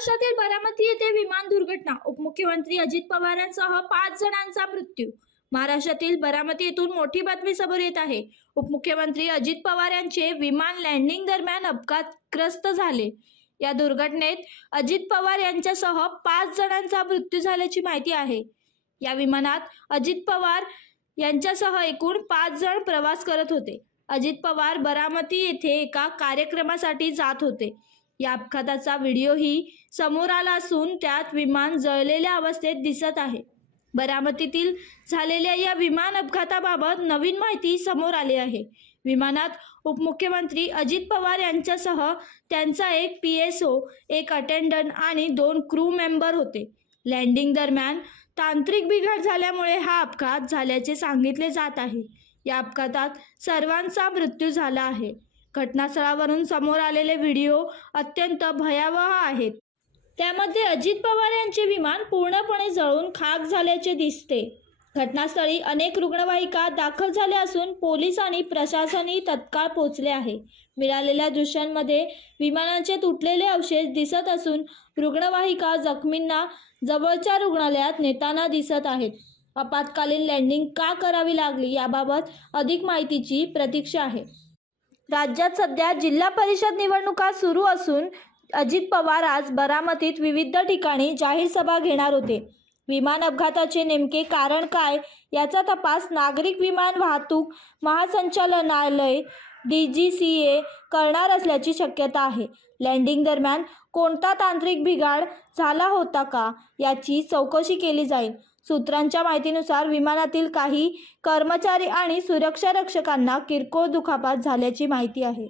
महाराष्ट्रातील बारामती येथे विमान दुर्घटना, उपमुख्यमंत्री अजित पवार यांसह 5 जणांचा मृत्यू। महाराष्ट्रातील बारामती येथून मोठी बातमी समोर येत आहे। उपमुख्यमंत्री अजित पवार यांचे विमान लँडिंग दरम्यान अपघातग्रस्त झाले। या दुर्घटनेत अजित पवार यांच्यासह 5 जणांचा मृत्यू झाल्याची माहिती आहे। या विमानात अजित पवार यांच्यासह एकूण 5 जण प्रवास करत होते। अजित पवार बारामती येथे एका कार्यक्रमासाठी जात होते। या अपघाताचा व्हिडिओही समोर आला असून त्यात विमान जळलेल्या अवस्थेत दिसत आहे। बारामतीतील झालेल्या या विमान अपघाताबाबत नवीन माहिती समोर आली आहे। विमानात उपमुख्यमंत्री अजित पवार यांच्यासह त्यांचा एक PSO, एक अटेंडंट आणि 2 क्रू मेंबर होते। लँडिंग दरम्यान तांत्रिक बिघाड झाल्यामुळे हा अपघात झाल्याचे सांगितले जात आहे। या अपघातात सर्वांचा मृत्यू झाला आहे। घटनास्थळावरून समोर आलेले व्हिडिओ अत्यंत भयावह आहेत। त्यामध्ये अजित पवार यांचे विमान पूर्णपणे जळून खाक झाल्याचे दिसते। घटनास्थळी अनेक रुग्णवाहिका दाखल झाल्या असून पोलीस आणि प्रशासनही तत्काळ पोहोचले आहे। मिळालेल्या दृश्यांमध्ये विमानाचे तुटलेले अवशेष दिसत असून रुग्णवाहिका जखमींना जवळच्या रुग्णालयात नेताना दिसत आहेत। आपत्कालीन लँडिंग का करावी लागली याबाबत अधिक माहितीची प्रतीक्षा आहे। राज्यात सध्या जिल्हा परिषद निवडणुका सुरू असून अजित पवार आज बारामतीत विविध ठिकाणी जाहीर सभा घेणार होते। विमान अपघाताचे नेमके कारण काय याचा तपास नागरिक विमान वाहतूक महासंचालनालय DGCA करणार असल्याची शक्यता आहे। लँडिंग दरम्यान कोणता तांत्रिक बिघाड झाला होता का याची चौकशी केली जाईल। सूत्रांच्या माहितीनुसार विमानातील काही कर्मचारी आणि सुरक्षा रक्षकांना किरकोळ दुखापत झाल्याची माहिती आहे।